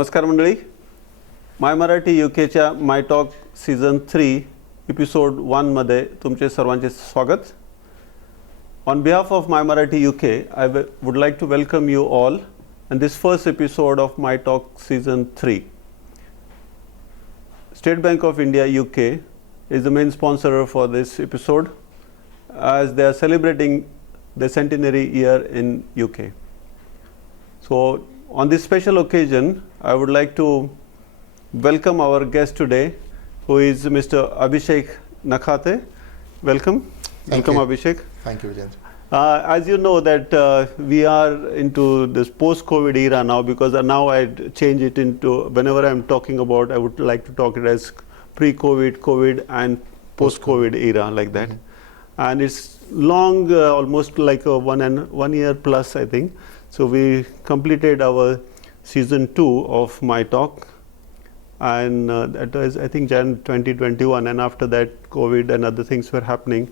नमस्कार मंडळी. माय मराठी यूकेच्या माय टॉक सीझन 3 एपिसोड 1 मध्ये तुमचे सर्वांचे स्वागत. On behalf of My Marathi UK, I would like to welcome you all in this first episode of My Talk Season 3. State Bank of India UK is the main sponsor for this episode as they are celebrating the centenary year in UK. So on this special occasion, I would like to welcome our guest today, who is Mr. Abhishek Nakhate. Welcome. Welcome, Abhishek. Thank you, Vijendra. As you know that we are into this post-COVID era now, because now I change it into, whenever I'm talking about, I would like to talk it as pre-COVID, COVID and post-COVID era, like that. And it's long, almost like a 1 year plus, I think. So we completed our season 2 of My Talk, and that was, I think, Jan 2021, and after that COVID and other things were happening.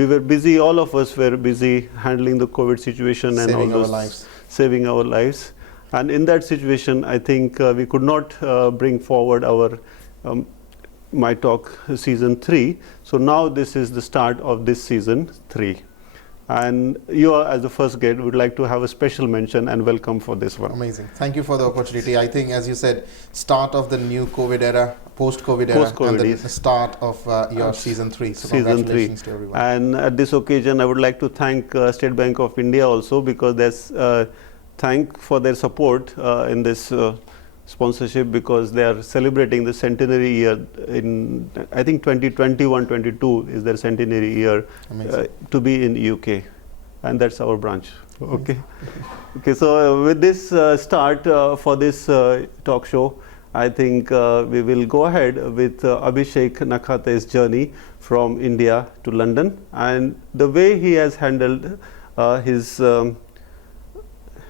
We were busy, all of us were busy handling the COVID situation and saving all those, our lives. Saving our lives. And in that situation, I think we could not bring forward our My Talk season 3. So now this is the start of this season 3. And you, as the first guest, would like to have a special mention and welcome for this one. Amazing. Thank you for the opportunity. I think, as you said, start of the new COVID era, post-COVID era, and the start of your season 3. So season congratulations 3. To everyone. And at this occasion, I would like to thank State Bank of India also, because there's thank for their support in this sponsorship, because they are celebrating the centenary year in, I think, 2021-22 is their centenary year to be in UK, and that's our branch. Okay. Okay. So with this start for this talk show, I think we will go ahead with Abhishek Nakhate's journey from India to London, and the way he has handled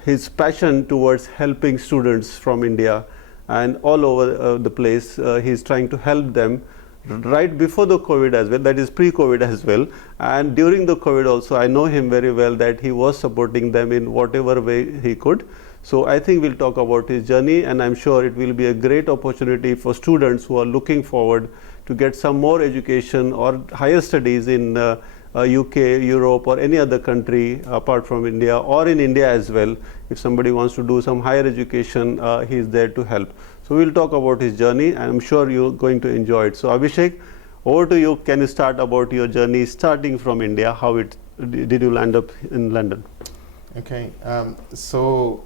his passion towards helping students from India and all over the place. He's trying to help them right before the COVID as well, that is pre-COVID as well, and during the COVID also. I know him very well, that he was supporting them in whatever way he could. So I think we'll talk about his journey, and I'm sure it will be a great opportunity for students who are looking forward to get some more education or higher studies in UK, Europe, or any other country apart from India, or in India as well. If somebody wants to do some higher education, he is there to help. So we'll talk about his journey, and I'm sure you're going to enjoy it. So Abhishek, over to you. Can you start about your journey starting from India? How did you land up in London? Okay. So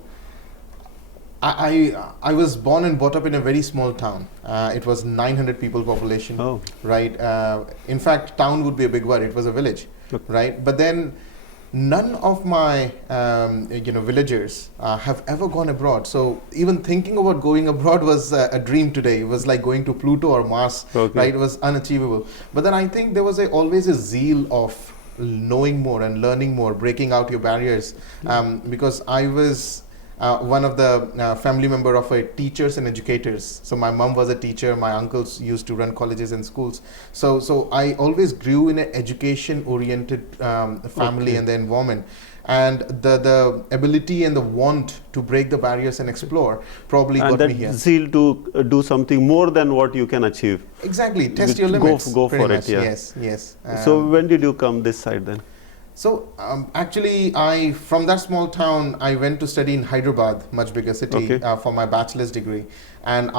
I was born and brought up in a very small town. It was 900 people population, right? In fact, town would be a big word. It was a village, right? But then none of my villagers have ever gone abroad. So even thinking about going abroad was a dream today. It was like going to Pluto or Mars, right? It was unachievable. But then I think there was always a zeal of knowing more and learning more, breaking out your barriers, because I was one of the family member of teachers and educators. So my mom was a teacher, my uncles used to run colleges and schools. So I always grew in an education oriented family and the environment. And the ability and the want to break the barriers and explore probably got me here. And that zeal to do something more than what you can achieve. Exactly, test your limits. Go for it, yeah. Yes. So when did you come this side then? So actually, from that small town, I went to study in Hyderabad, much bigger city, for my bachelor's degree. And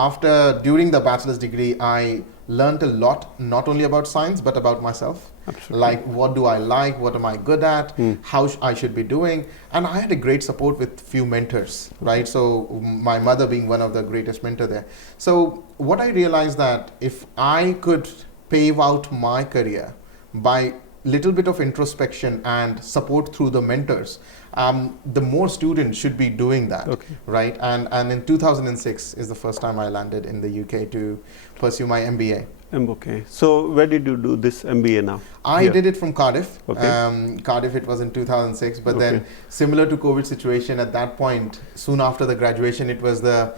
during the bachelor's degree, I learned a lot, not only about science, but about myself. Absolutely. Like, what do I like? What am I good at? How I should be doing? And I had a great support with few mentors, right? So my mother being one of the greatest mentor there. So what I realized that if I could pave out my career by little bit of introspection and support through the mentors, the more students should be doing that, right? And in 2006 is the first time I landed in the UK to pursue my MBA. Okay. So where did you do this MBA now? I did it from Cardiff. Cardiff, it was in 2006. But then similar to COVID situation at that point, soon after the graduation, it was the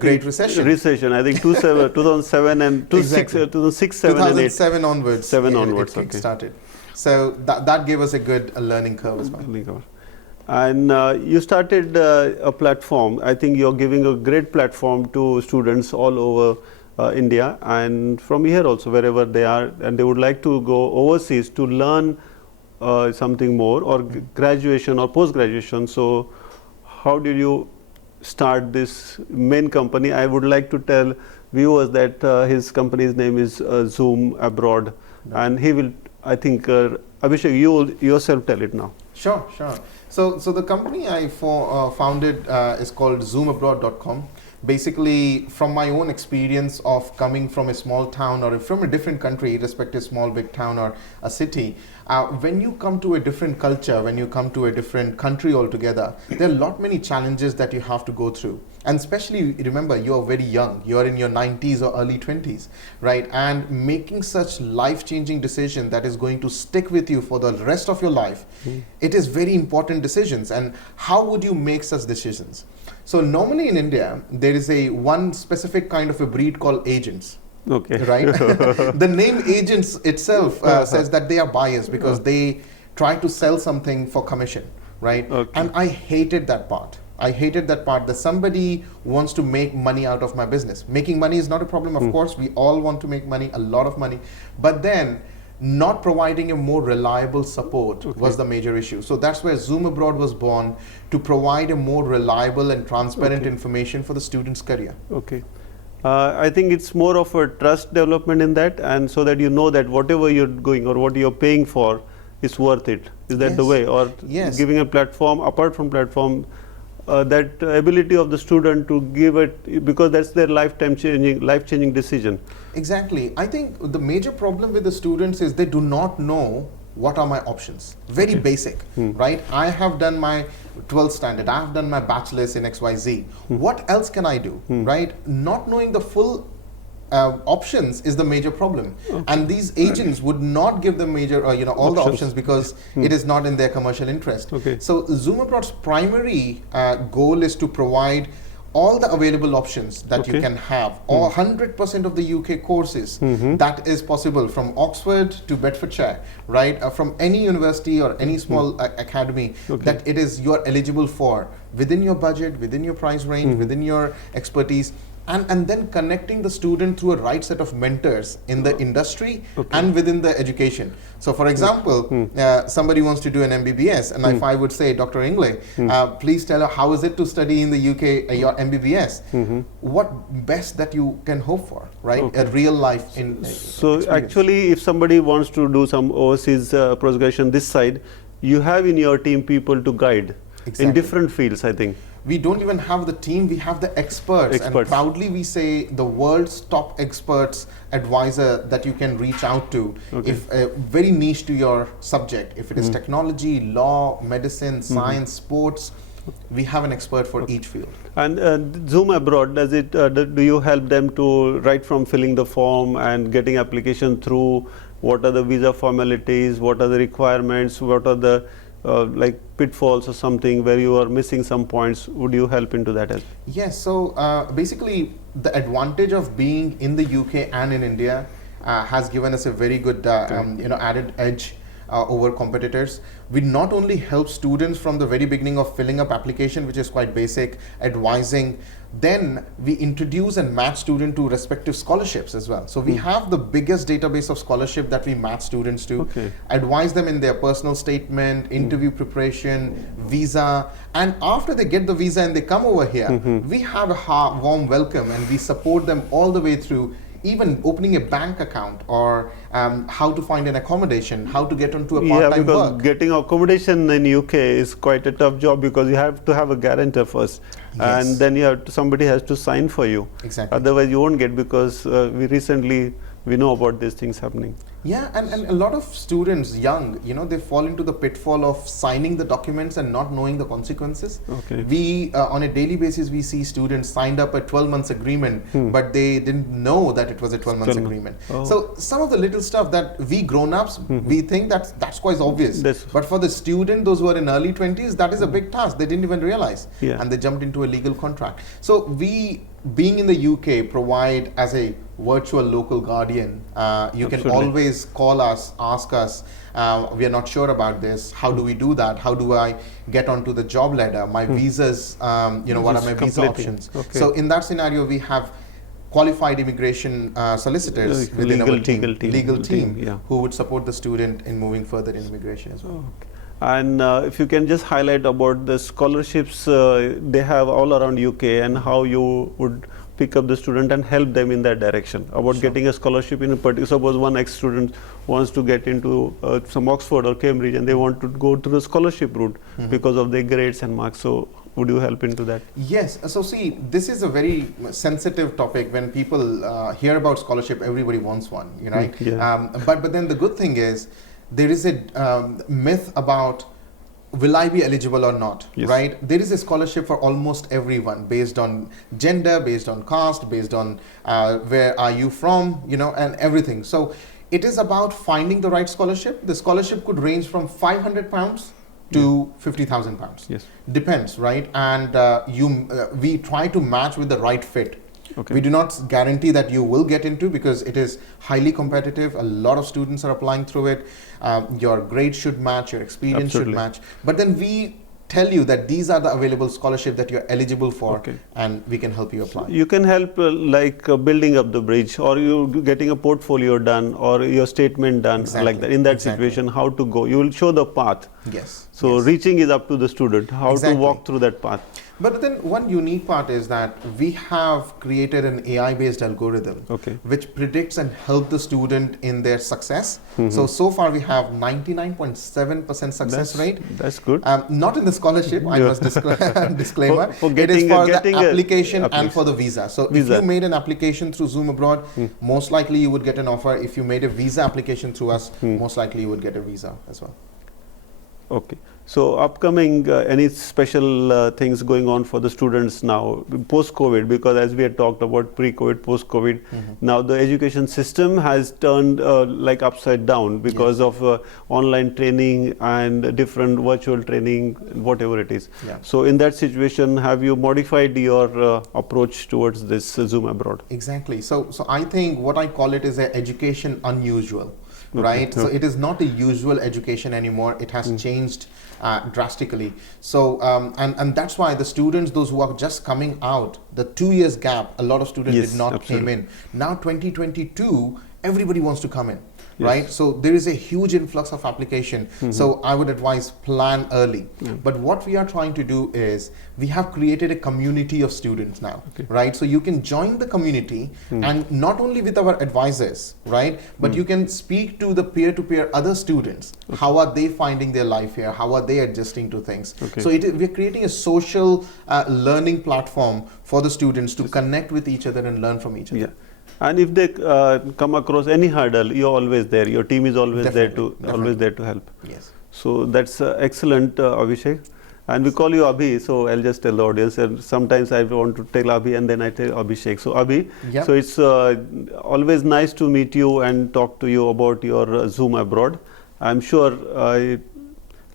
Great Recession. I think 2007 and 2006, 7 and 8. 2007 onwards. It started. So that gave us a good learning curve as well. And you started a platform. I think you're giving a great platform to students all over India and from here also, wherever they are, and they would like to go overseas to learn something more, or graduation or post-graduation. So how did you start this main company? I would like to tell viewers that his company's name is Zoom Abroad, and he will, I think, Abhishek, you will yourself tell it now. Sure, sure. So the company I founded is called zoomabroad.com. Basically, from my own experience of coming from a small town or from a different country, irrespective small, big town or a city, when you come to a different culture, when you come to a different country altogether, there are a lot many challenges that you have to go through. And especially, remember, you are very young. You are in your 90s or early 20s, right? And making such life-changing decision that is going to stick with you for the rest of your life, it is very important decisions. And how would you make such decisions? So normally in India, there is one specific kind of a breed called agents. Okay. Right? The name agents itself says that they are biased because they try to sell something for commission, right? Okay. And I hated that part. I hated that part, that somebody wants to make money out of my business. Making money is not a problem, of course. We all want to make money, a lot of money. But then not providing a more reliable support was the major issue. So that's where Zoom Abroad was born, to provide a more reliable and transparent information for the student's career. Okay. I think it's more of a trust development in that, and so that you know that whatever you're going or what you're paying for is worth it. Is that the way? Or giving a platform, apart from platform, that ability of the student to give it, because that's their life-changing decision. Exactly. I think the major problem with the students is they do not know what are my options. Very basic, right? I have done my 12th standard, I have done my bachelor's in XYZ. What else can I do, right? Not knowing the full options is the major problem. And these agents would not give them major, all the options, because it is not in their commercial interest. So Zoom Abroad's primary goal is to provide all the available options that you can have, or 100% of the UK courses that is possible, from Oxford to Bedfordshire, right? From any university or any small academy that it is you're eligible for, within your budget, within your price range, within your expertise. And then connecting the student through a right set of mentors in the industry and within the education. So for example, somebody wants to do an MBBS, and if I would say, Dr. Ingle, please tell her how is it to study in the UK your MBBS? What best that you can hope for, right? A real life So experience. actually, if somebody wants to do some overseas post-graduation this side, you have in your team people to guide in different fields, I think. We don't even have the team, we have the experts. And proudly we say the world's top experts advisor that you can reach out to, if very niche to your subject. If it is technology, law, medicine, science, sports, we have an expert for each field. And Zoom Abroad, does it? Do you help them to, right from filling the form and getting application through, what are the visa formalities, what are the requirements, what are the like pitfalls or something where you are missing some points? Would you help into that as well? Yes, so basically the advantage of being in the UK and in India has given us a very good added edge over competitors. We not only help students from the very beginning of filling up application, which is quite basic, advising, then we introduce and match student to respective scholarships as well. So we have the biggest database of scholarship that we match students to, advise them in their personal statement, interview preparation, visa, and after they get the visa and they come over here, we have a warm welcome, and we support them all the way through, even opening a bank account, or how to find an accommodation, how to get onto a part-time work. Getting accommodation in UK is quite a tough job, because you have to have a guarantor first, and then you have to, somebody has to sign for you. Otherwise you won't get, because we know about these things happening. Yeah, and a lot of students, young, they fall into the pitfall of signing the documents and not knowing the consequences. We, on a daily basis, we see students signed up a 12 months agreement, but they didn't know that it was a 12 months agreement. So some of the little stuff that we grown-ups, we think that's quite obvious. But for the student, those who are in early 20s, that is a big task. They didn't even realize. And they jumped into a legal contract. So we being in the UK, provide as a virtual local guardian. You can always call us, ask us, we are not sure about this. How do we do that? How do I get onto the job ladder? My visas, what are my visa options? Okay. So in that scenario, we have qualified immigration solicitors within our legal team who would support the student in moving further in immigration as well. Okay. And if you can just highlight about the scholarships they have all around UK and how you would pick up the student and help them in that direction about getting a scholarship in a particular. Suppose one ex-student wants to get into some Oxford or Cambridge and they want to go to the scholarship route because of their grades and marks. So would you help into that? Yes. So see, this is a very sensitive topic. When people hear about scholarship, everybody wants one, right? But then the good thing is, there is a myth about will I be eligible or not, right? There is a scholarship for almost everyone based on gender, based on caste, based on where are you from, and everything. So it is about finding the right scholarship. The scholarship could range from £500 to £50,000. Yes. Depends, right? And we try to match with the right fit. Okay. We do not guarantee that you will get into, because it is highly competitive. A lot of students are applying through it. Your grade should match, your experience should match. But then we tell you that these are the available scholarships that you're eligible for, and we can help you apply. You can help building up the bridge, or you getting a portfolio done, or your statement done, like that. In that situation, how to go. You will show the path. Yes. So reaching is up to the student, how to walk through that path. But then one unique part is that we have created an AI-based algorithm which predicts and helps the student in their success. So far we have 99.7% success rate. That's good. Not in the scholarship, I must disclaimer. It is for the application and for the visa. So if you made an application through Zoom Abroad, most likely you would get an offer. If you made a visa application through us, most likely you would get a visa as well. Okay. So upcoming, any special things going on for the students now, post-COVID, because as we had talked about pre-COVID, post-COVID, now the education system has turned upside down because of online training and different virtual training, whatever it is. So in that situation, have you modified your approach towards this Zoom Abroad? Exactly. So I think what I call it is an education unusual. Right, so it is not a usual education anymore. It has changed drastically. So and that's why the students, those who are just coming out, the 2 years gap, a lot of students did not came in. Now 2022, everybody wants to come in. Right, so there is a huge influx of application. So I would advise plan early. But what we are trying to do is we have created a community of students now, right? So you can join the community and not only with our advisors, right? But you can speak to the peer-to-peer other students. How are they finding their life here? How are they adjusting to things? So we're creating a social learning platform for the students to connect with each other and learn from each other. And if they come across any hurdle, you're always there. Your team is always there to help. Yes. So that's excellent, Abhishek. And we call you Abhi, so I'll just tell the audience. And sometimes I want to tell Abhi, and then I tell Abhishek. So Abhi, so it's always nice to meet you and talk to you about your Zoom Abroad. I'm sure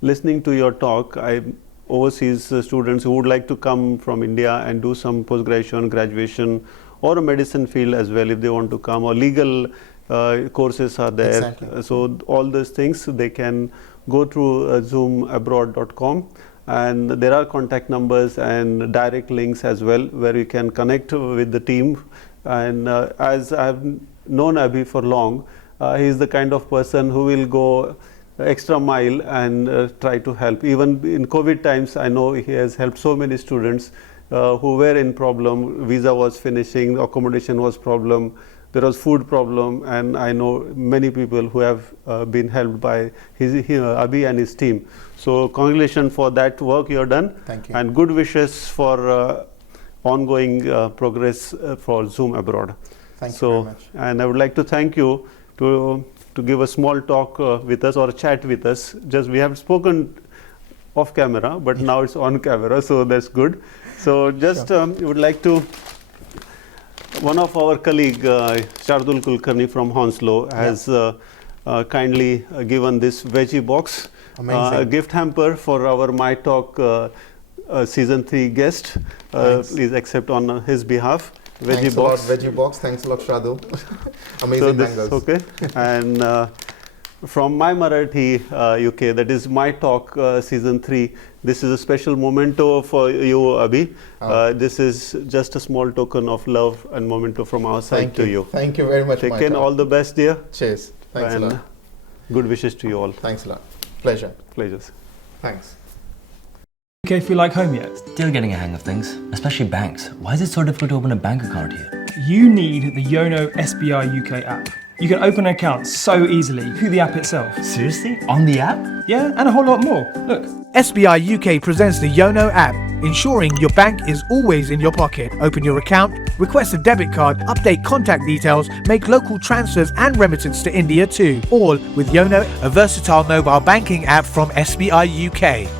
listening to your talk, overseas students who would like to come from India and do some post-graduation, graduation, or a medicine field as well, if they want to come, or legal courses are there. So all those things, they can go through zoomabroad.com, and there are contact numbers and direct links as well, where you can connect with the team. And as I've known Abhi for long, he is the kind of person who will go extra mile and try to help. Even in COVID times, I know he has helped so many students who were in problem. Visa was finishing, accommodation was problem, there was food problem, and I know many people who have been helped by Abhi and his team. So congratulations for that work you have done. Thank you. And good wishes for ongoing progress for Zoom Abroad. Thank you very much. And I would like to thank you to give a small talk with us, or a chat with us. Just we have spoken off camera, but now it's on camera, so that's good. So just would like to, one of our colleague, Shardul Kulkarni from Hounslow, has kindly given this veggie box, a gift hamper for our My Talk season 3 guest. Please accept on his behalf. Thanks a lot, Veggie Box. Thanks a lot, Shradul. Amazing mangoes. Okay. And from my Marathi UK, that is My Talk Season 3, this is a special memento for you, Abhi. This is just a small token of love and memento from our side to you. Thank you very much, Take care, all the best, dear. Cheers. Thanks a lot. Good wishes to you all. Thanks a lot. Pleasure. Pleasures. Thanks. UK feel like home yet? Still getting a hang of things, especially banks. Why is it so difficult to open a bank account here? You need the Yono SBI UK app. You can open an account so easily through the app itself. Seriously? On the app? Yeah, and a whole lot more. Look. SBI UK presents the Yono app, ensuring your bank is always in your pocket. Open your account, request a debit card, update contact details, make local transfers and remittance to India too. All with Yono, a versatile mobile banking app from SBI UK.